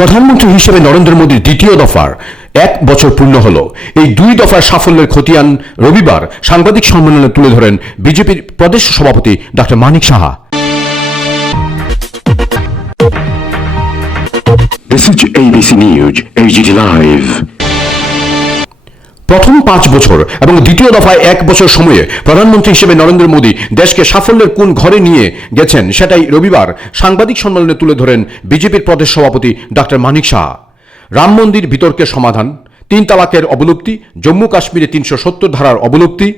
প্রধানমন্ত্রী হিসেবে নরেন্দ্র মোদীর দ্বিতীয় দফার 1 বছর পূর্ণ হলো। এই 2 দফার সাফল্যের খতিয়ান রবিবার সাংবাদিক সম্মেলনে তুলে ধরেন বিজেপির প্রদেশ সভাপতি doctor Manik Saha. This is ABC News, HGT Live. প্রথম 5 বছর এবং দ্বিতীয় দফায় 1 বছর সময়ে প্রধানমন্ত্রী হিসেবে নরেন্দ্র মোদী দেশকে সাফল্যের কোন ঘরে নিয়ে গেছেন সেটাই রবিবার সাংবাদিক সম্মেলনে তুলে ধরেন বিজেপির প্রদেশ সভাপতি ডক্টর মানিক সাহা। রাম মন্দির বিতর্কের সমাধান, 3 তালাকের অবলুপ্তি, জম্মু কাশ্মীরে 370 ধারার অবলুপ্তি,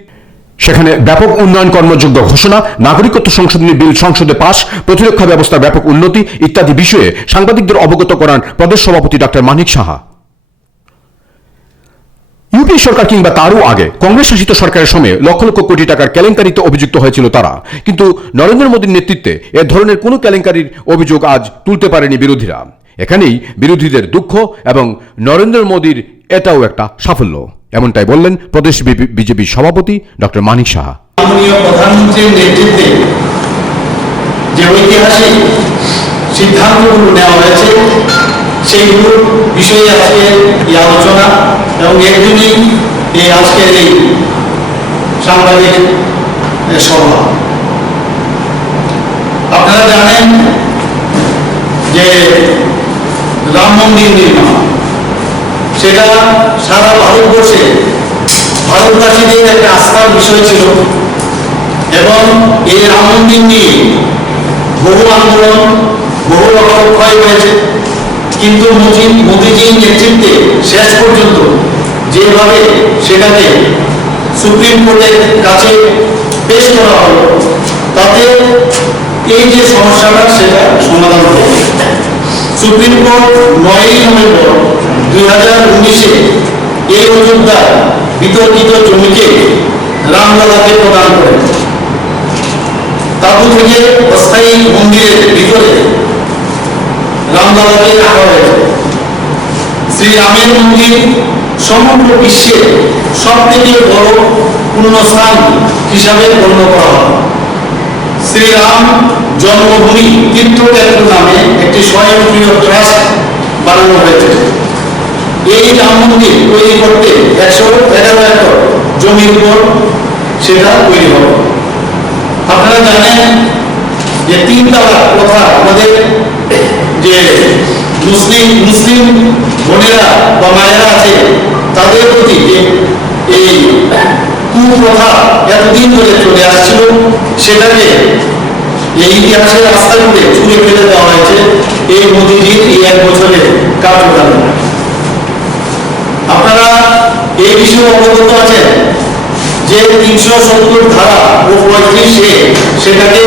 সেখানে ব্যাপক উন্নয়ন কর্মযোগ্য ঘোষণা, নাগরিকত্ব সংশোধনী বিল সংসদে পাস, প্রতিরক্ষা ব্যবস্থার ব্যাপক উন্নতি ইত্যাদি বিষয়ে সাংবাদিকদের অবগত করান প্রদেশ সভাপতি ডক্টর মানিক সাহা। ইউপি সরকার কিংবা তারও আগে কংগ্রেস শাসিত সরকারের সময়ে লক্ষ লক্ষ কোটি টাকার কেলেঙ্কারিতে অভিযুক্ত হয়েছিল তারা, কিন্তু নরেন্দ্র মোদীর নেতৃত্বে এ ধরনের কোনো কেলেঙ্কারির অভিযোগ আজ তুলতে পারেনি বিরোধীরা। এখানেই বিরোধীদের দুঃখ এবং নরেন্দ্র মোদীর এটাও একটা সাফল্য, এমনটাই বললেন প্রদেশ বিজেপি সভাপতি ডক্টর মানিক সাহা। মাননীয় প্রধানমন্ত্রীর নেতৃত্বে যে ঐতিহাসিক সিদ্ধান্তগুলো নেওয়া হয়েছে সেইগুলোর বিষয়ে আজকে এই আলোচনা এবং একদিনই এই আজকের এই সাংবাদিক সভা। আপনারা জানেন যে রাম মন্দির নির্মাণ সেটা সারা ভারতবর্ষে ভারতবাসীদের একটা আস্থার বিষয় ছিল এবং এই রাম মন্দির নিয়ে বহু আন্দোলন, বহু রক্তক্ষয় হয়েছে, কিন্তু মোদীজির নেতৃত্বে শেষ পর্যন্ত যেভাবে সেটাকে সুপ্রিম কোর্টের কাছে পেশ করা হলো তাতে এই যে সমস্যাটা সেটা সমাধান হলো। সুপ্রিম কোর্ট 9 নভেম্বর 2019-এ এই অযোধ্যার বিতর্কিত জমিকে রামলালাকে প্রদান করেন। তাবু থেকে অস্থায়ী মন্দিরের ভিতরে রামলালাকে রাখা হয়েছে। শ্রীরামের মন্দির সমগ্র বিশ্বের সবথেকে বড় পুণ্যস্থান হিসাবে গণ্য করা হয়। শ্রীরাম জন্মভূমি তীর্থক্ষেত্র নামে একটি স্বয়ংক্রিয় ট্রাস্ট বানানো হয়েছে। এই রাম মন্দির তৈরি করতে 111 একর জমির উপর সেটা তৈরি হবে। আপনারা জানেন যে 3 তালাক প্রথা আমাদের যে মুসলিম বোনেরা বা মায়েরা আছে তাদের প্রতি এই কুপ্রথা এতদিন ধরে চলে আসছিল, সেটাকে এই ইতিহাসের রাস্তা করে ছুঁড়ে ফেলে দেওয়া হয়েছে এই মোদীজির এই 1 বছরের কার্যকালে। আপনারা এই বিষয়ে অবগত আছেন যে 370 ধারা ও 35-এ সেটাকে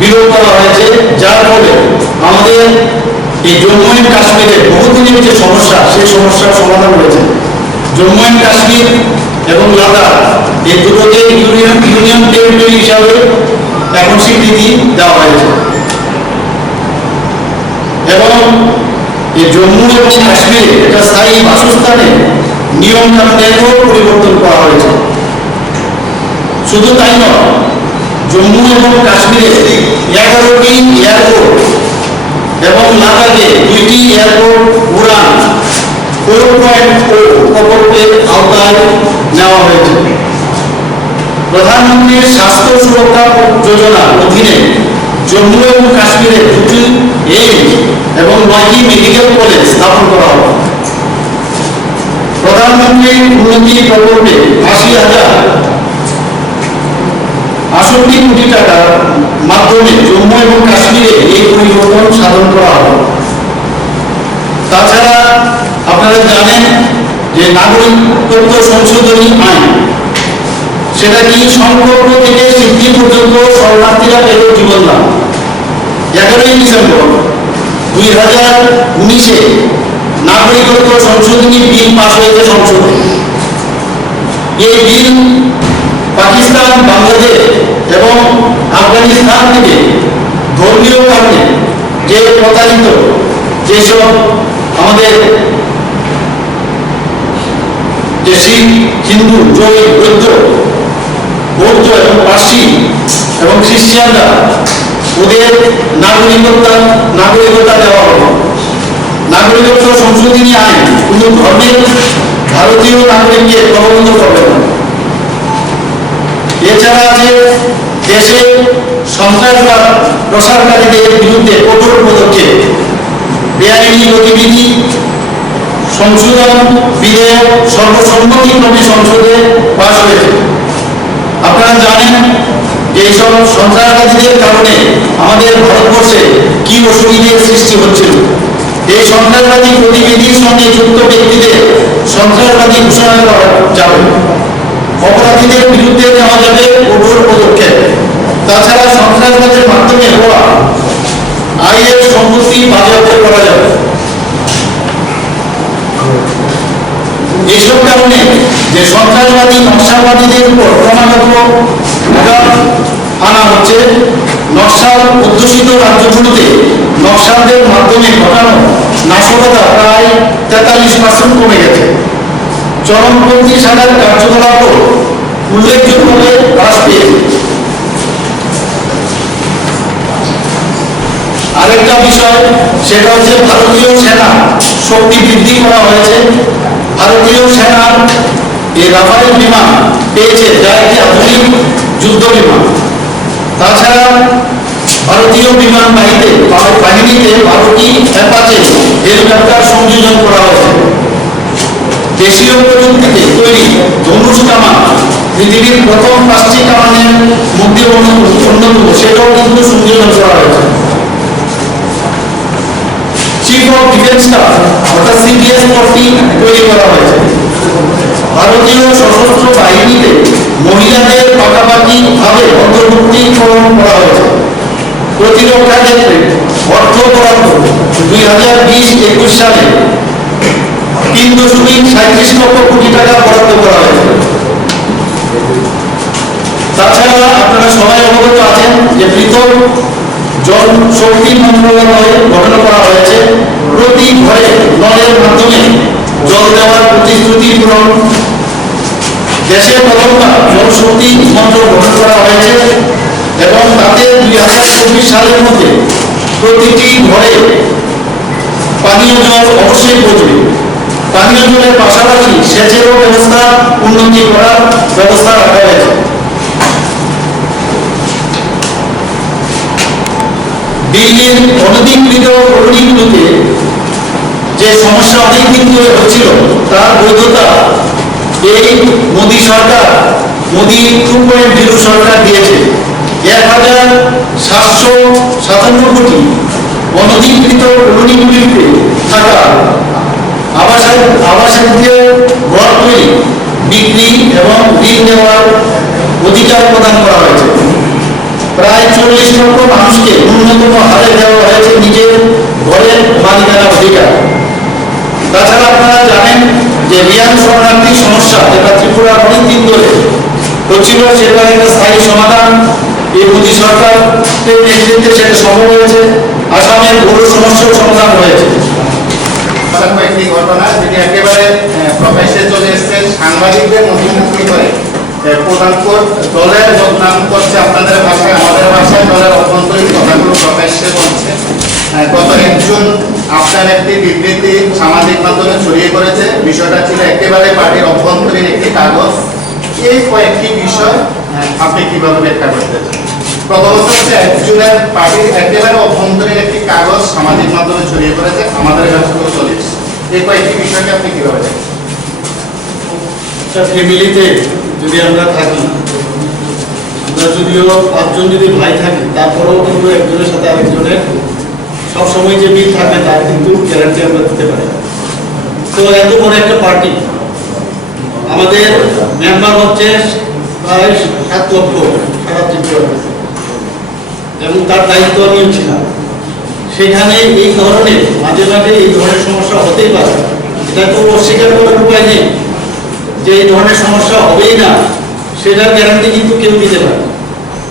বিরোধ করা হয়েছে, যার ফলে আমাদের এই জম্মু এন্ড কাশ্মীরের বহুদিনের যে সমস্যা সেই সমস্যার সমাধান হয়েছে। জম্মু এন্ড কাশ্মীর এবং লাদাখ এই দুটোকে ইউনিয়ন টেরিটরি হিসাবে এখন স্বীকৃতি দেওয়া হয়েছে এবং এই জম্মু এবং কাশ্মীরে একটা স্থায়ী বাসস্থানে নিয়ম কানুনেরও পরিবর্তন করা হয়েছে। শুধু তাই নয়, জম্মু এবং কাশ্মীরে 11টি এয়ারপোর্ট এবং লাদাখে 2টি এয়ারপোর্ট উড়ান 4.0 প্রকল্পের আওতায় নেওয়া হয়েছে। প্রধানমন্ত্রীর স্বাস্থ্য সুরক্ষা যোজনার অধীনে জম্মু এবং কাশ্মীরে 2টি এইমস এবং 9টি মেডিকেল কলেজ স্থাপন করা হবে। প্রধানমন্ত্রীর উন্নতি প্রকল্পে 68 কোটি টাকার মাধ্যমে জম্মু এবং কাশ্মীরে এই পরিবর্তন সাধন করা হবে। তাছাড়া আপনারা জানেন যে নাগরিকত্ব সংশোধনী আইন সেটা কি সংকল্প থেকে সিদ্ধি পর্যন্ত শরণার্থীরা পেল জীবনদান। 11 ডিসেম্বর 2019-এ নাগরিকত্ব সংশোধনী বিল পাস হয়েছে সংসদে। এই বিল পাকিস্তান, বাংলাদেশ এবং আফগানিস্তান থেকে ধর্মীয় কারণে যে প্রতারিত যেসব আমাদের যে শিখ, হিন্দু, জৈন, বৌদ্ধ এবং পার্সি এবং খ্রিস্টানরা ওদের নাগরিকতা দেওয়া হবে। নাগরিকত্ব সংশোধনী আইন কোনো ধর্মের ভারতীয় নাগরিককে প্রভাবিত করবে না। এছাড়া আছে দেশে সন্ত্রাসবাদ প্রসারকারীদের বিরুদ্ধে কঠোর পদক্ষেপ, বেআইনি গতিবিধি সংশোধন বিধেয়ক সর্বসম্মতিক্রমে সংসদে পাস হয়েছে। আপনারা জানেন যে এইসব সন্ত্রাসবাদীদের কারণে আমাদের ভারতবর্ষে কি অসুবিধার সৃষ্টি হচ্ছিল। এই সন্ত্রাসবাদী গতিবিধির সঙ্গে যুক্ত ব্যক্তিদের সন্ত্রাসবাদী ঘোষণা করা যাবে, অপরাধীদের বিরুদ্ধে নেওয়া যাবে কঠোর পদক্ষেপ। তাছাড়া সন্ত্রাসবাদের মাধ্যমে হওয়া আয়ের সম্পত্তি বাজেয়াপ্ত করা যাবে। এইসব কারণে যে সন্ত্রাসবাদী নকশালবাদীদের উপর ক্রমাগত আঘাত আনা হচ্ছে, নকশাল অধ্যুষিত রাজ্যগুলোতে নকশালদের মাধ্যমে ঘটানো নাশকতা প্রায় 43% কমে গেছে। চরমপন্থী শাখার কার্যকলাপও উল্লেখযোগ্যভাবে হ্রাস পেয়েছে। আরেকটা বিষয় সেটা হচ্ছে ভারতীয় সেনা শক্তি বৃদ্ধি করা হয়েছে। ভারতীয় সেনার এই রাফাল বিমান পেয়েছে, যা একটি আধুনিক যুদ্ধ বিমান। তাছাড়া ভারতীয় বিমান বাহিনীতে 12টি অ্যাপাচে হেলিকপ্টার সংযোজন করা হয়েছে। দেশীয় প্রযুক্তিতে তৈরি ধনুষ কামান পৃথিবীর প্রথম 5টি কামানের মধ্যে অন্যতম, সেটাও কিন্তু সংযোজন করা হয়েছে। চিফ অফ ডিফেন্স স্টাফ অর্থাৎ CDS-40 তৈরি করা হয়েছে। ভারতীয় সশস্ত্র বাহিনীতে মহিলাদের পাকাপাকি ভাবে অন্তর্ভুক্তিকরণ করা হয়েছে। প্রতিরক্ষা ক্ষেত্রে অর্থ বরাদ্দ 2020-21 সালে 3.37 লক্ষ কোটি টাকা বরাদ্দ করা হয়েছে। তাছাড়া আপনারা সবাই অবগত আছেন যে পৃথক জল শক্তি মন্ত্রণালয় গঠন করা হয়েছে। প্রতি ঘরে নলের মাধ্যমে জল দেওয়ার প্রতিশ্রুতি পূরণ। দেশে প্রথমবার জলশক্তি মন্ত্রক গঠন করা হয়েছে এবং তাতে 2024 সালের মধ্যে প্রতিটি ঘরে পানীয় জল অবশ্যই পৌঁছবে। পানীয় জলের পাশাপাশি সেচেরও ব্যবস্থা উন্নতি করার ব্যবস্থা রাখা হয়েছে। দিল্লির অনধিকৃত কলোনিগুলোতে যে সমস্যা অনেকদিন ধরে হচ্ছিল তার বৈধতা এই মোদী সরকার, মোদী 2.0 সরকার দিয়েছে। 1757 কোটি অনধিকৃত কলোনিগুলিতে থাকা আবাসিকদের ঘর তৈরি, বিক্রি এবং ঋণ নেওয়ার অধিকার প্রদান করা হয়েছে। প্রায় 40 লক্ষ মানুষকে ন্যূনতম হারে দেওয়া হয়েছে নিজের ঘরের মালিকানা অধিকার। তাছাড়া আপনারা জানেন যে রিয়াং শরণার্থী সমস্যা, যেটা ত্রিপুরা অনেকদিন ধরে হচ্ছিল, সেটা একটা স্থায়ী সমাধান এই মোদী সরকারের নেতৃত্বে সেটা সম্ভব হয়েছে। আসামের বড় সমস্যার সমাধান হয়েছে। একটি ঘটনা যেটি একেবারে প্রকাশ্যে চলে এসছে, সাংবাদিকদের মুখোমুখি করে প্রধান দলের বদনাম করছে, আপনাদের ভাষায় আমাদের ভাষায় দলের অভ্যন্তরীণ কথাগুলো প্রকাশ্যে বলছে। গত 1 জুন আপনার একটি বিবৃতি সামাজিক মাধ্যমে ছড়িয়ে পড়েছে। বিষয়টা ছিল একেবারে পার্টির অভ্যন্তরীণ একটি কাগজ। এই কয়েকটি বিষয় আপনি কিভাবে ব্যাখ্যা করতে চান? প্রথমত হচ্ছে 1 জুনের পার্টির একেবারে অভ্যন্তরীণ একটি কাগজ সামাজিক মাধ্যমে ছড়িয়ে পড়েছে, আমাদের কাছেও চলেছে। এই কয়েকটি বিষয়কে আপনি কিভাবে দেখেন? ফ্যামিলিতে যদি আমরা থাকি, আমরা যদিও 5 জন যদি ভাই থাকি, তারপরেও কিন্তু একজনের সাথে আরেকজনের সবসময় যে মিল থাকবে তার কিন্তু গ্যারান্টি আমরা দিতে পারি। তো এত বড় একটা পার্টি, আমাদের মেম্বার হচ্ছে প্রায় 7 লক্ষ সারা ত্রিপুরা, এবং তার দায়িত্ব নিয়েও ছিলাম। সেখানে এই ধরনের মাঝে মাঝে এই ধরনের সমস্যা হতেই পারে, এটা তো অস্বীকার করার উপায় নেই যে এই ধরনের সমস্যা হবেই না, সেটার গ্যারান্টি কিন্তু কেউ দিতে পারে।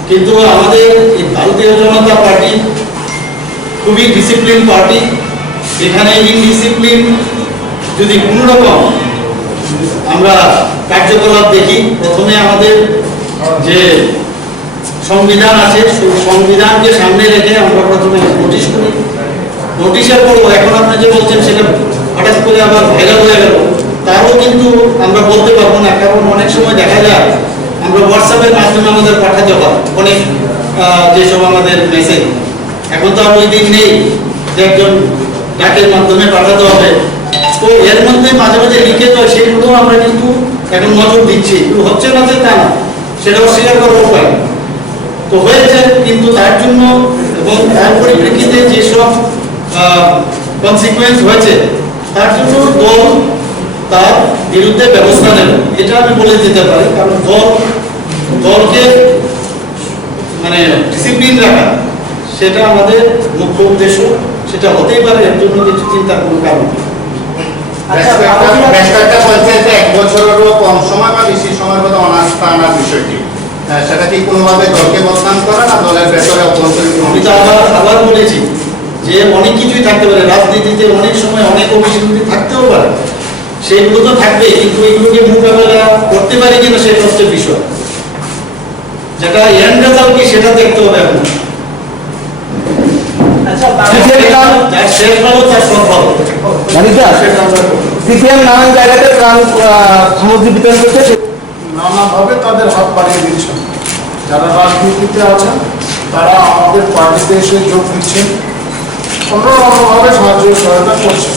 কিন্তু আমাদের এই ভারতীয় জনতা পার্টি খুবই ডিসিপ্লিন পার্টি। এখানে ইনডিসিপ্লিন যদি কোনো রকম আমরা কার্যকলাপ দেখি, প্রথমে আমাদের যে সংবিধান আছে সেই সংবিধানকে সামনে রেখে আমরা প্রথমে নোটিশ করি, নোটিশের পরও এখন আপনি যে বলছেন সেটা হঠাৎ করে আবার ভাইরাল হয়ে গেল, তারও কিন্তু আমরা বলতে পারবো না। কারণ অনেক সময় দেখা যায় আমরা হোয়াটসঅ্যাপের মাধ্যমে আমাদের পাঠাতে হয় অনেক যেসব আমাদের মেসেজ, এখন তো আর ওই দিন নেই যে একজন ডাকের মাধ্যমে পাঠাতে হবে। তো এর মধ্যে মাঝে মাঝে লিখিত হয়, সেগুলো আমরা কিন্তু এখন নজর দিচ্ছি, কিন্তু হচ্ছে না যে তা না, সেটা অস্বীকার করার উপায় তো হয়েছে। কিন্তু তার জন্য এবং তার পরিপ্রেক্ষিতে যেসব কনসিকুয়েন্স হয়েছে তার জন্য দল তার বিরুদ্ধে ব্যবস্থা নেবে, এটা আমি বলে দিতে পারি। কারণ দলকে মানে ডিসিপ্লিন রাখা সেটা আমাদের মুখ্য উদ্দেশ্য, সেটা হতেই পারে, এর জন্য কিছু চিন্তার কোনো কারণ নেই। বেশ কয়েকটা বলছে যে 1 বছরেরও কম সময় বা বেশি সময়ের মধ্যে অনাস্থা আনার বিষয়টি, সেটা কি কোনোভাবে দলকে বদনাম করে না দলের ভেতরে অভ্যন্তরীণ? আমি তো আবার বলেছি যে অনেক কিছুই থাকতে পারে, রাজনীতিতে অনেক সময় অনেক অভিসন্ধি থাকতেও পারে, সেগুলো তো থাকবে, কিন্তু এগুলোকে মোকাবেলা করতে পারি কিনা সেটা হচ্ছে বিষয়। যেটা এন্ড রেজাল্ট কি সেটা দেখতে হবে এখন। যার শেষ ভালো তার সব ভালো। সিপিএম নানান জায়গাতে ত্রাণ সামগ্রী বিতরণ করছে, নানাভাবে তাদের হাত বাড়িয়ে দিচ্ছেন। যারা রাজনীতিতে আছেন তারা আমাদের পার্টিতে এসে যোগ দিচ্ছেন, অন্যভাবে সাহায্য সহায়তা করছেন।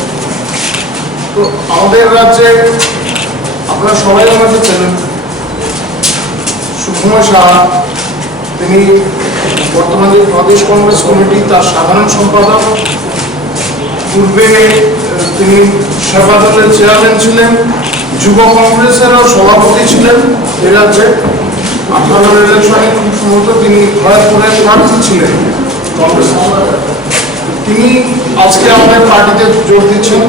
তো আমাদের রাজ্যে আপনারা সবাই আমাকে চেনেন, সুকুমার সাহা, তিনি বর্তমানে প্রদেশ কংগ্রেস কমিটি তার সাধারণ সম্পাদক, পূর্বে তিনি সেবা দলের চেয়ারম্যান ছিলেন, যুব কংগ্রেসেরও সভাপতি ছিলেন এ রাজ্যে। 18 ইলেকশনে খুব সম্ভবত তিনি খড়গপুরের প্রার্থী ছিলেন কংগ্রেস। তিনি আজকে আমাদের পার্টিতে যোগ দিচ্ছেন,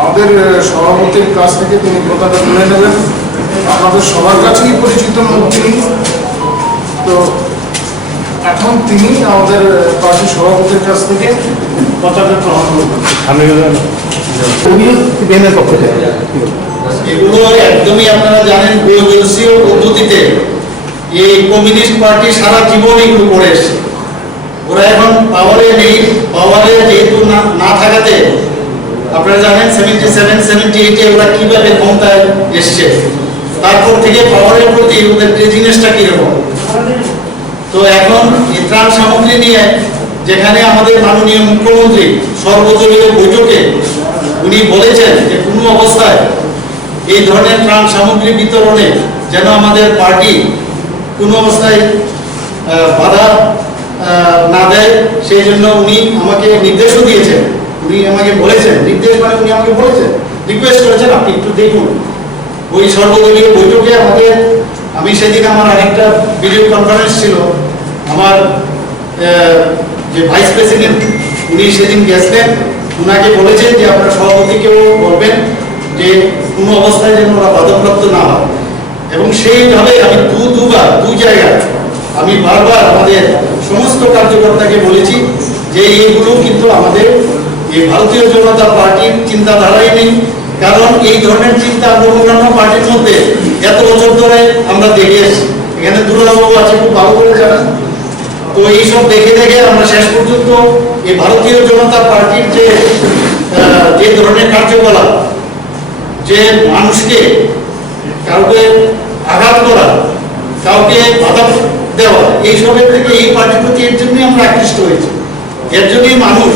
আমাদের সভাপতির কাছ থেকে তিনি পতাকা তুলে নেবেন। আপনাদের সবার কাছেই পরিচিত মুখ তিনি, তো এখন তিনি আমাদের পার্টির সভাপতির কাছ থেকে পতাকা গ্রহণ করবেন। অভিযোগ সিপিএমের পক্ষ থেকে। এগুলো একদমই আপনারা জানেন বহুদলীয় পদ্ধতিতে এই কমিউনিস্ট পার্টি সারা জীবন এগুলো করে এসছে। ওরা এখন পাওয়ারে নেই, পাওয়ারে যেহেতু না থাকাতে আপনারা জানেন 77-78-এ ওরা কিভাবে ক্ষমতায় এসছে, তারপর থেকে পাওয়ারের প্রতি ওদের ক্রেজিনেসটা কিরকম। তো এখন এই ত্রাণ সামগ্রী নিয়ে যেখানে আমাদের মাননীয় মুখ্যমন্ত্রী সর্বদলীয় বৈঠকে উনি বলেছেন যে কোনো অবস্থায় এই ধরনের ত্রাণ সামগ্রী বিতরণে যেন আমাদের পার্টি কোনো অবস্থায় বাধা না দেয়, সেই জন্য উনি আমাকে নির্দেশও দিয়েছেন। উনি আমাকে বলেছেন, নির্দেশ মানে উনি আমাকে বলেছেন, রিকোয়েস্ট করেছেন আপনি একটু দেখুন ওই সর্বদলীয় বৈঠকে আমাদের। আমি সেদিন আমার আরেকটা ভিডিও কনফারেন্স ছিল, আমার যে ভাইস প্রেসিডেন্ট উনি সেদিন গেছিলেন, উনাকে বলেছেন যে আপনার সভাপতিকেও বলবেন যে কোনো অবস্থায় যেন ওরা বাধাপ্রাপ্ত না হয়। এবং সেইভাবে আমি দুবার দুই জায়গায় আমি বারবার আমাদের সমস্ত কার্যকর্তাকে বলেছি যে এইগুলো কিন্তু আমাদের এই ভারতীয় জনতা পার্টির চিন্তাধারাই নেই। কারণ এই ধরনের চিন্তা আমরা অন্যান্য পার্টির মধ্যে এত বছর ধরে আমরা দেখে এসেছি। এখানে দুর্গাবাবু আছে, খুব ভালো করে জানেন। তো এইসব দেখে দেখে আমরা শেষ পর্যন্ত এই ভারতীয় জনতা পার্টির যে ধরনের কার্যকলাপ, যে মানুষকে কাউকে আঘাত করা, কাউকে বাধা দেওয়া, এইসবের থেকে এই পার্টির প্রতি এর জন্যই আমরা আকৃষ্ট হয়েছি। এর জন্যই মানুষ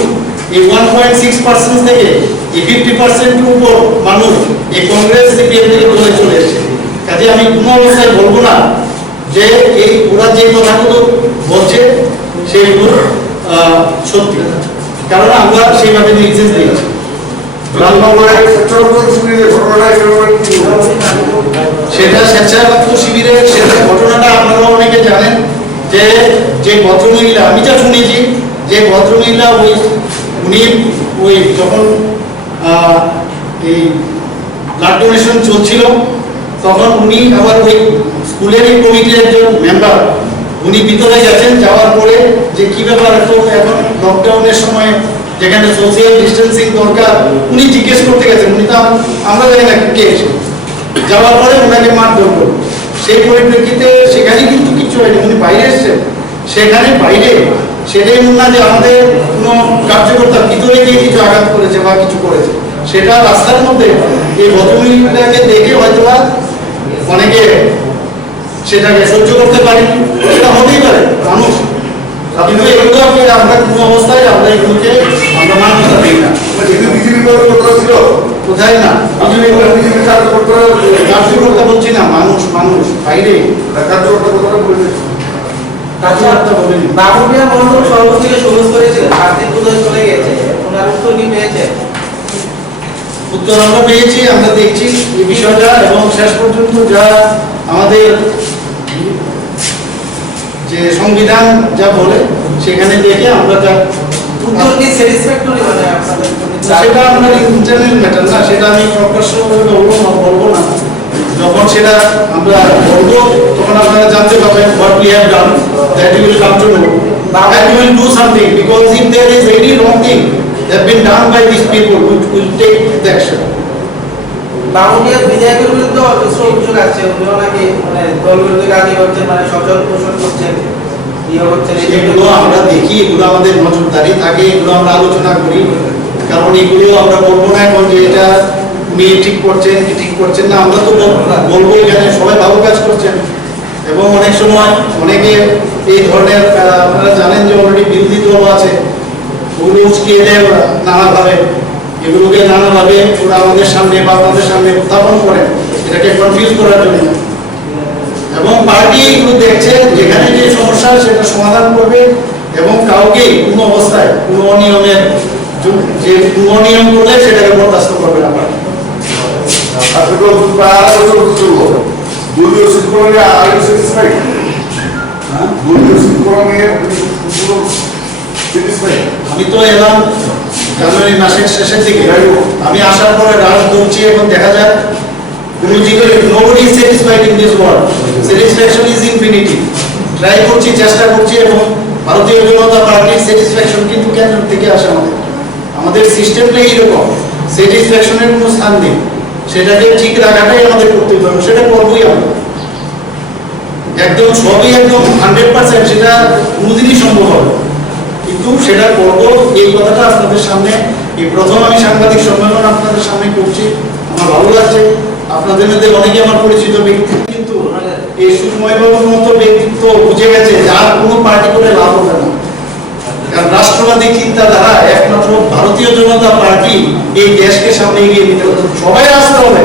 এই 1.6% থেকে এই 50% উপর মানুষ এই কংগ্রেস সিপিএম থেকে দলে চলে এসেছে। কাজে আমি কোনো অবস্থায় বলবো না যে এই ওরা যে কথাগুলো বলছে সেগুলো সত্যি, কারণ আমরা সেইভাবে নির্দেশ দিয়েছি। সেটা স্বেচ্ছারক্ত শিবিরের সেটা ঘটনাটা আপনারা অনেকে জানেন যে ভদ্রমহিলা, আমি যা শুনেছি যে ভদ্রমহিলা উনি যখন এই ব্লাড ডোনেশন চলছিল তখন উনি আবার ওই স্কুলেরই কমিটির একজন মেম্বার, উনি ভিতরে গেছেন, যাওয়ার পরে যে কি ব্যাপার তো এখন লকডাউনের সময় যেখানে সোশিয়াল ডিস্টেন্সিং দরকার উনি জিজ্ঞেস করতে গেছেন, উনি তো আমরা জানি না কে এসে, যাওয়ার পরে ওনাকে মারধর করল। সেই পরিপ্রেক্ষিতে সেখানে কিন্তু কিছু হয়নি, উনি বাইরে এসছেন, সেখানে বাইরে সেটাই এমন না যে আমাদের কোনো কার্যকর্তা ভিতরে গিয়ে কিছু আঘাত করেছে বা কিছু করেছে, সেটা রাস্তার মধ্যে এই ভদ্রমহিলাকে দেখে হয়তো বা অনেকে সেটাকে সহ্য করতে পারি, সেটা হতেই পারে মানুষ, কিন্তু এগুলোকে আমরা কোনো অবস্থায় আমরা এগুলোকে আমরা মান্যতা দিই না। বিজেপি ছিল কোথায় না বিজেপি কার্যকর্তা বলছি না, মানুষ মানুষ বাইরে কার্যকর্তা কথাটা বলছে। কার্যকর্তা বলিনি। বাবুমিয়া মন্ডল সর্বোচ্চ থেকে সবুজ করেছিলেন, আর্থিক উদয় চলে গেছে, ওনার উত্তর কি পেয়েছে? উত্তর আমরা পেয়েছি, আমরা দেখছি এই বিষয়টা, এবং শেষ পর্যন্ত যা আমাদের যে সংবিধান যা বলে সেখানে দেখে আমরা যা উত্তর কি স্যাটিসফ্যাক্টরি মানে আপনাদের? সেটা আপনার ইন্টারনাল ম্যাটার না, সেটা আমি প্রকাশ্যভাবে বলবো না। যখন সেটা আমরা বলবো তখন আপনারা জানতে পারবেন what we have done, that you will come to know, and you will do something, because if there is any wrong thing that have been done by these people, we will take the action. বাবুমিয়ার বিধায়কের বিরুদ্ধে কিছু অভিযোগ আছে, উনিও নাকি মানে দল বিরোধী কাজই করছেন, মানে সচল পোষণ করছেন, ইয়ে হচ্ছে। এগুলো আমরা দেখি, এগুলো আমাদের নজরদারি থাকে, এগুলো আমরা আলোচনা করি, কারণ এগুলো আমরা বলবো না এখন যে এটা উনি ঠিক করছেন কি ঠিক করছেন না, আমরা তো বলবো এখানে সবাই ভালো কাজ করছেন। এবং অনেক সময় অনেকে এই ধরনের আপনারা জানেন যে অলরেডি বিরোধী দল আছে, ওগুলো উস্কিয়ে দেয় ওরা নানাভাবে, এগুলোকে নানাভাবে ওরা আমাদের সামনে বা আপনাদের সামনে উত্থাপন করেন এটাকে কনফিউজ করার জন্য। এবং পার্টি এগুলো দেখছে, যেখানে যে সমস্যা সেটা সমাধান করবে, এবং কাউকে কোনো অবস্থায় কোনো অনিয়মের যে অনিয়ম করলে সেটাকে বরদাস্ত করবে না পার্টি। আমি তো এলাম জানুয়ারি মাসের শেষের দিকে, আমি আসার পরে রাশ ধরছি, এখন দেখা যায় কোনো জিনিস nobody is satisfied in this world, satisfaction is infinity, try করছি, চেষ্টা করছি, এবং ভারতীয় জনতা পার্টির স্যাটিসফ্যাকশন কিন্তু কেন্দ্র থেকে আসে। আমাদের সিস্টেমটা এইরকম, স্যাটিসফ্যাকশনের কোনো স্থান নেই, সেটাকে ঠিক রাখাটাই আমাদের কর্তব্য, সেটা করবোই আমরা একদম সবই একদম 100%, সেটা কোনোদিনই সম্ভব হবে, কিন্তু সেটা করবো। এই কথাটা আপনাদের সামনে এই প্রথম আমি সাংবাদিক সম্মেলন আপনাদের সামনে করছি, আমার ভালো লাগছে। আপনাদের মধ্যে অনেকে আমার পরিচিত ব্যক্তি, কিন্তু এই সুময়বাবুর মতো ব্যক্তিত্ব বুঝে গেছে যার কোনো পার্টি করে লাভ হবে না, কারণ রাষ্ট্রবাদী চিন্তাধারা একমাত্র ভারতীয় জনতা পার্টি এই দেশকে সামনে এগিয়ে নিতে হবে। সবাই আসতে হবে,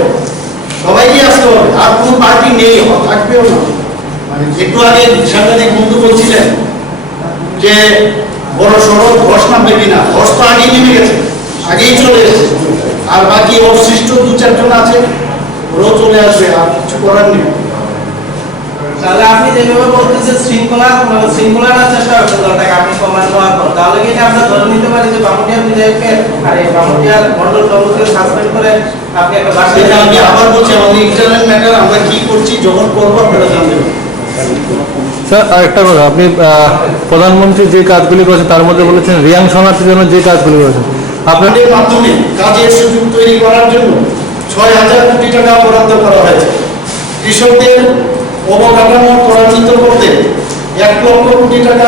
সবাইকে আসতে হবে, আর কোনো পার্টি নেই, থাকবেও না। একটু আগে সাংবাদিক বন্ধু বলছিলেন যে বড় সড়ক ধস নামবে কিনা, ধস তো আগেই নেমে গেছে, আগেই চলে এসেছে, আর বাকি অবশিষ্ট 2-4 জন আছে, ওরাও চলে আসবে, আর কিছু করার নেই। তাহলে আপনি যেভাবে বলতেছেন শৃঙ্খলার চেষ্টা করছেন দলটাকে আপনি কমান্ড হওয়ার পর, তাহলে কি আমরা ধরে নিতে পারি যে বামুনিয়া বিধায়ককে আর এই বামুনিয়ার মন্ডল সভাপতিকে সাসপেন্ড করে আপনি একটা বাসায়? সেটা আমি আবার বলছি, আমাদের ইন্টারনাল ম্যাটার, আমরা কি করছি যখন করবো আপনারা জানবেন। স্যার আরেকটা কথা, আপনি প্রধানমন্ত্রী যে কাজগুলি করেছেন তার মধ্যে বলেছেন রিয়াং শরণার্থীর জন্য যে কাজগুলি করেছেন আপনাদের মাধ্যমে কাজের সুযোগ তৈরি করার জন্য 6,000 কোটি টাকা বরাদ্দ করা হয়েছে। কৃষকদের অবকাঠামো ত্বরান্বিত করতে 1 লক্ষ কোটি টাকা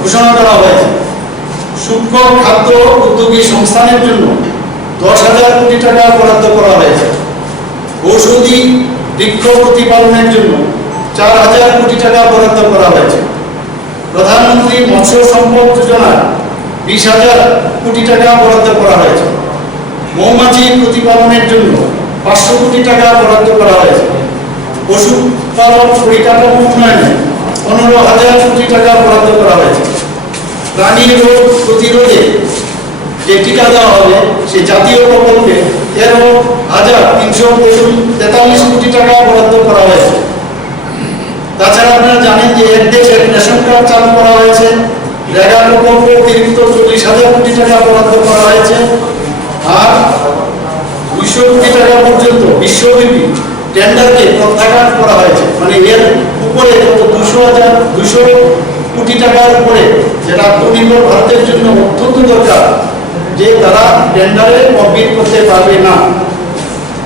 ঘোষণা করা হয়েছে। সূক্ষ্ম খাদ্য উদ্যোগী সংস্থানের জন্য 10,000 কোটি টাকা বরাদ্দ করা হয়েছে। ঔষধি বৃক্ষ প্রতিপালনের জন্য 4,000 কোটি টাকা বরাদ্দ করা হয়েছে। প্রধানমন্ত্রী মৎস্য সম্পদ যোজনার 20,000 কোটি টাকা বরাদ্দ করা হয়েছে। মৌমাছি প্রতিপালনের জন্য 500 কোটি টাকা বরাদ্দ করা হয়েছে। পশুপালন পরিকাঠামো উন্নয়নে 15,000 কোটি টাকা বরাদ্দ করা হয়েছে। প্রাণী রোগ প্রতিরোধে যে টিকা দেওয়া হবে সেই জাতীয় প্রকল্পে 13,343 কোটি টাকা বরাদ্দ করা হয়েছে। তাছাড়া আপনারা জানেন যে এক দেশ এক রেশন কার্ড চালু করা হয়েছে। রেগা প্রকল্পে অতিরিক্ত 40,000 কোটি টাকা বরাদ্দ করা হয়েছে। আর 200 কোটি টাকা পর্যন্ত বিশ্বব্যাপী টেন্ডারকে প্রত্যাখ্যান করা হয়েছে, মানে এর উপরে কত 200 কোটি টাকার উপরে, যেটা আত্মনির্ভর ভারতের জন্য অত্যন্ত দরকার, যে তারা টেন্ডারে কম্পিট করতে পারবে না।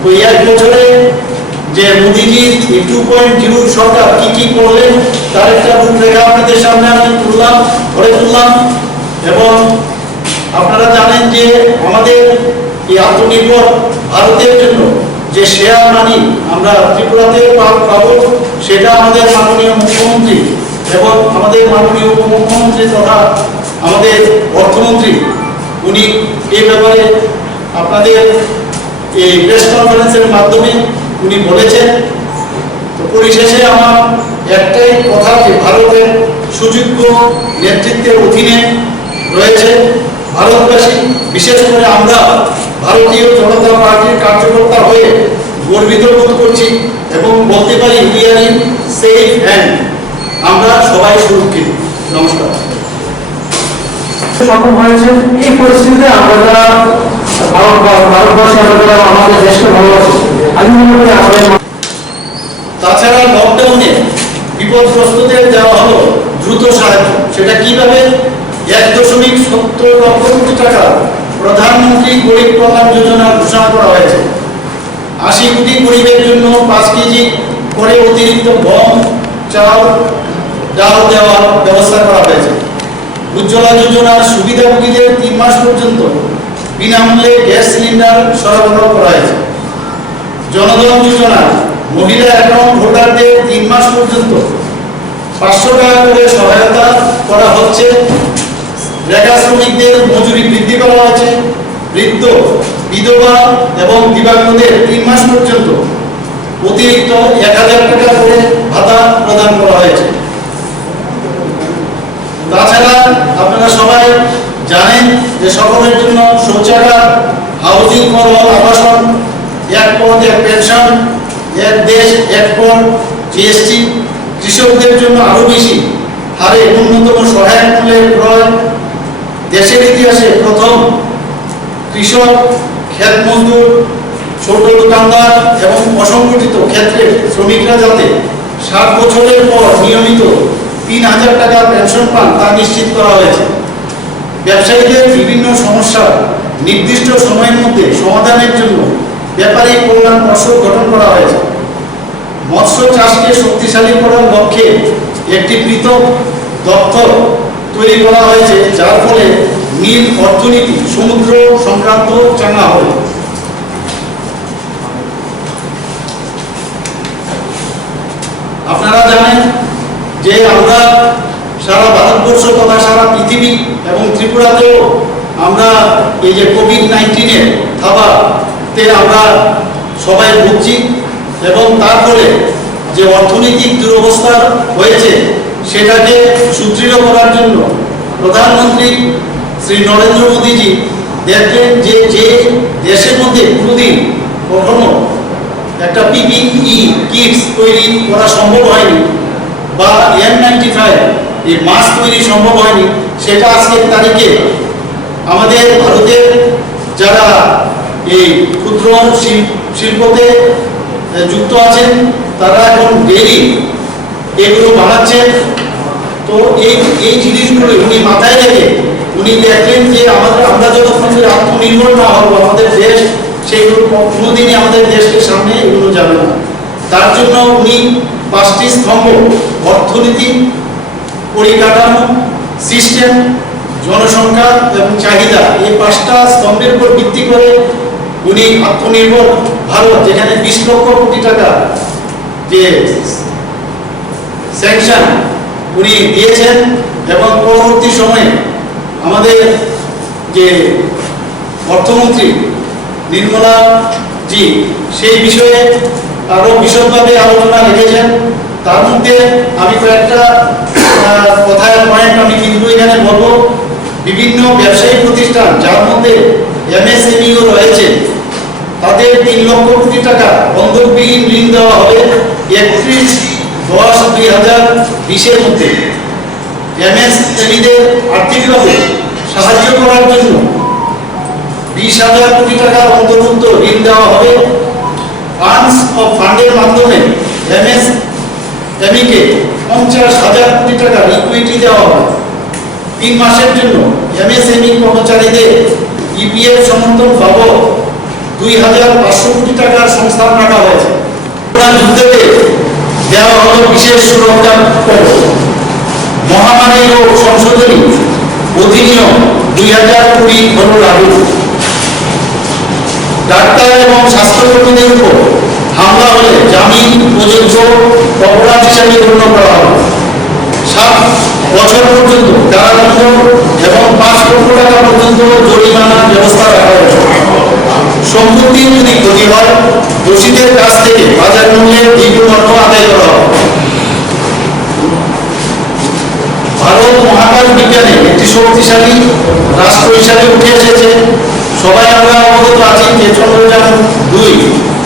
তো 1 বছরে যে মোদিজির 2.0 সরকার কি কি করলেন তার একটা রূপরেখা আপনাদের সামনে আমি তুললাম এবং আপনারা জানেন যে আমাদের এই আত্মনির্ভর ভারতের জন্য যে শেয়ার মানি আমরা ত্রিপুরাতে পাবো সেটা আমাদের মাননীয় মুখ্যমন্ত্রী এবং আমাদের মাননীয় উপমুখ্যমন্ত্রী তথা আমাদের অর্থমন্ত্রী উনি এই ব্যাপারে আপনাদের এই প্রেস কনফারেন্সের মাধ্যমে উনি বলেছেন। তো পরিশেষে আমার একটাই কথা যে ভারতের সুযোগ্য নেতৃত্বের অধীনে রয়েছে ভারতবাসী, বিশেষ করে আমরা ভারতীয় জনতা পার্টির কার্যকর্তা হয়ে গর্বিত বোধ করছি এবং বলতে পারি we are in safe hand, আমরা সবাই সুরক্ষিত। নমস্কার। সক্ষম হয়েছে এই পরিস্থিতিতে আমরা যারা ভারতবর্ষে আমরা যারা আমাদের দেশকে ভালোবাসি আমি মনে করি আমাদের তাছাড়া লকডাউনে বিপদগ্রস্তদের দেওয়া হলো দ্রুত সাহায্য, সেটা কিভাবে 1.70 লক্ষ কোটি টাকা প্রধানমন্ত্রী গরিব কল্যাণ যোজনা ঘোষণা করা হয়েছে। 80 কোটি গরিবের জন্য 5 কেজি করে অতিরিক্ত গম চাল ডাল দেওয়ার ব্যবস্থা করা হয়েছে। উজ্জ্বলা যোজনার সুবিধাভোগীদের 3 মাস পর্যন্ত বিনামূল্যে গ্যাস সিলিন্ডার সরবরাহ করা হয়েছে। জনধন যোজনা মহিলা অ্যাকাউন্ট হোল্ডারদের 3 মাস পর্যন্ত 500 টাকা করে সহায়তা করা হচ্ছে। রেখা শ্রমিকদের মজুরি বৃদ্ধি করা হয়েছে। বৃদ্ধ, বিধবা এবং দিব্যাঙ্গদের 3 মাস পর্যন্ত অতিরিক্ত 1000 টাকা করে ভাতা প্রদান করা হয়েছে। তাছাড়া আপনারা সবাই জানেন যে সকলের জন্য শৌচাগার, হাউজিং ফর অল আবাসন, এক পদ এক পেনশন, এক দেশ এক কর, জিএসটি, কৃষকদের জন্য আরো বেশি হারে ন্যূনতম সহায়ক মূল্যের ক্রয়, দেশের ইতিহাসে প্রথম কৃষক, ক্ষেত মজদুর, ছোট দোকানদার এবং অসংগঠিত ক্ষেত্রের শ্রমিকরা যাতে 60 বছরের পর নিয়মিত 3000 টাকা পেনশন পান তা নিশ্চিত করা হয়েছে। ব্যবসায়ীদের বিভিন্ন সমস্যার নির্দিষ্ট সময়ের মধ্যে সমাধানের জন্য ব্যাপারী কল্যাণ পর্ষদ গঠন করা হয়েছে। মৎস্য চাষকে শক্তিশালী করার লক্ষ্যে একটি পৃথক দপ্তর তৈরি করা হয়েছে, যার ফলে নীল অর্থনীতি সমুদ্র সংক্রান্ত চাঙা হবে। আপনারা জানেন যে আমরা সারা ভারতবর্ষ তথা সারা পৃথিবী এবং ত্রিপুরাতেও আমরা এই যে কোভিড-19 থাবাতে আমরা সবাই ভুগছি এবং তার ফলে যে অর্থনৈতিক দুরবস্থা হয়েছে সেটাকে সুদৃঢ় করার জন্য প্রধানমন্ত্রী শ্রী নরেন্দ্র মোদীজি দেখলেন যে যে দেশের মধ্যে কোনোদিন কখনো একটা পিপিই কিটস তৈরি করা সম্ভব হয়নি বা N95 এই মাস্ক তৈরি সম্ভব হয়নি, সেটা আজকের তারিখে আমাদের ভারতের যারা এই ক্ষুদ্র শিল্পতে যুক্ত আছেন তারা এখন ডেইলি এগুলো বানাচ্ছেন। তো এই জিনিসগুলো উনি মাথায় রেখে উনি দেখলেন যে আমরা যতক্ষণ আত্মনির্ভর না হব আমাদের দেশ সেইগুলো কোনোদিনই আমাদের দেশকে সামনে এগুলো যাবে না। তার জন্য উনি 5টি স্তম্ভ অর্থনীতি, পরিকাঠামো, সিস্টেম, জনসংখ্যা এবং চাহিদা এই 5টা স্তম্ভের উপর ভিত্তি করে উনি আত্মনির্ভর ভারত যেখানে 20 লক্ষ কোটি টাকা যে স্যাংশন উনি দিয়েছেন এবং পরবর্তী সময়ে আমাদের যে অর্থমন্ত্রী নির্মলা জি সেই বিষয়ে আরো বিশদভাবে আলোচনা রেখেছেন। তার মধ্যে আমি কয়েকটা কথার পয়েন্ট আমি কিন্তু এখানে বলবো। বিভিন্ন ব্যবসায়িক প্রতিষ্ঠান যার মধ্যে MSMEও রয়েছে তাদের 3 লক্ষ কোটি টাকা বন্ধকবিহীন ঋণ দেওয়া হবে 31/10/2020 মধ্যে। MSMEদের আর্থিকভাবে সাহায্য করার জন্য 20,000 কোটি টাকা অন্তর্ভুক্ত ঋণ দেওয়া হবে। ফান্ডের মাধ্যমে MSME-কে 50,000 কোটি টাকা ইকুইটি দেওয়া হবে। 3 মাসের জন্য MSME কর্মচারীদের EPF সমর্থন বাবদ 2,500 কোটি টাকার সংস্থান রাখা হয়েছে। যুদ্ধে দেওয়া হলো বিশেষ সুরক্ষা কবচ। মহামারী ও সংশোধনী অধিনিয়ম 2020 হলো লাগু। ডাক্তার এবং স্বাস্থ্যকর্মীদের উপর হামলা হলে জামিন প্রযোজ্য অপরাধ হিসাবে গণ্য করা হবে। 7 বছর পর্যন্ত কারাদণ্ড এবং 5 লক্ষ টাকা পর্যন্ত জরিমানার ব্যবস্থা রাখা হয়েছে। সম্পত্তির যদি ক্ষতি হয়, দোষীদের কাছ থেকে বাজার মূল্যে দ্বিগুণ অর্থ আদায় করা হবে। ভারত মহাকাশ বিজ্ঞানে একটি শক্তিশালী রাষ্ট্র হিসাবে উঠে এসেছে। সবাই আমরা অবগত আছি যে চন্দ্রযান-2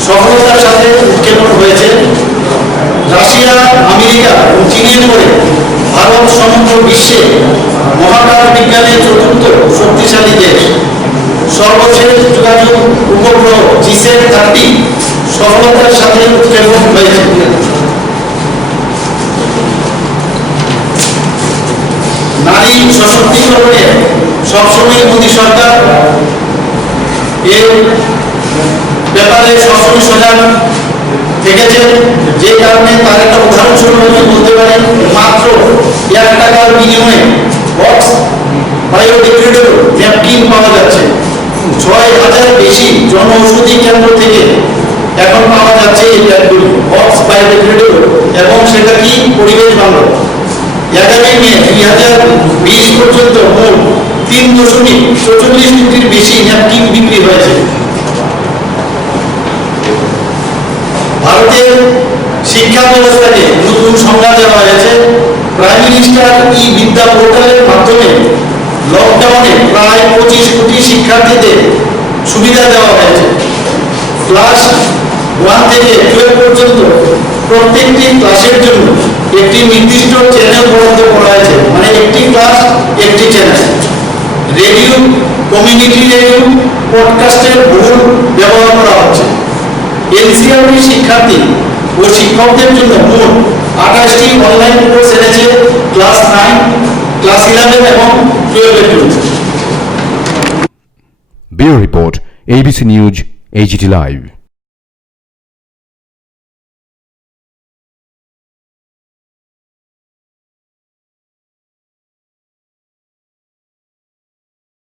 সফলতার সাথে উৎক্ষেপণ হয়েছে। রাশিয়া, আমেরিকা এবং চীনের পরে ভারত সমগ্র বিশ্বে মহাকাশ বিজ্ঞানের চতুর্থ শক্তিশালী দেশ। সর্বশেষ যোগাযোগ উপগ্রহ GSAT-30 সফলতার সাথে উৎক্ষেপণ হয়েছে। নারী সশক্তিকরণে সবসময় মোদী সরকার এর ব্যাপারে সবসময় সজাগ থেকেছে। যে কারণে তার একটা উদাহরণস্বরূপ আমি বলতে পারি, মাত্র 1 টাকার বিনিময়ে বক্স বায়োডিগ্রেডেবল ন্যাপকিন পাওয়া যাচ্ছে। 6000 বেশি জনঔষধি কেন্দ্র থেকে এখন পাওয়া যাচ্ছে এই ব্যাগগুলি বক্স বায়োডিগ্রেডেবল, এবং সেটা কি পরিবেশ বান্ধব। 11 মে 2020 পর্যন্ত মোট 3.44 কোটির বেশি ন্যাপকিন বিক্রি হয়েছে। ভারতের শিক্ষা ব্যবস্থাকে নতুন সংজ্ঞা দেওয়া হয়েছে। প্রাইম মিনিস্টার ই-বিদ্যা পোর্টালের মাধ্যমে লকডাউনে প্রায় 25 কোটি শিক্ষার্থীদের সুবিধা দেওয়া হয়েছে। ক্লাস 1 থেকে 12 পর্যন্ত প্রত্যেকটি ক্লাসের জন্য একটি নির্দিষ্ট চ্যানেল বরাদ্দ করা হয়েছে, মানে একটি ক্লাস একটি চ্যানেল। রেডিও, কমিউনিটি রেডিও, পডকাস্টের বহুল ব্যবহার করা হচ্ছে। এনসিআরটি শিক্ষার্থী ও শিক্ষকদের জন্য মোট 28টি অনলাইন কোর্স এনেছে ক্লাস 9, ক্লাস 11 এবং 12 এর জন্য। Bureau report, ABC news, AGT live.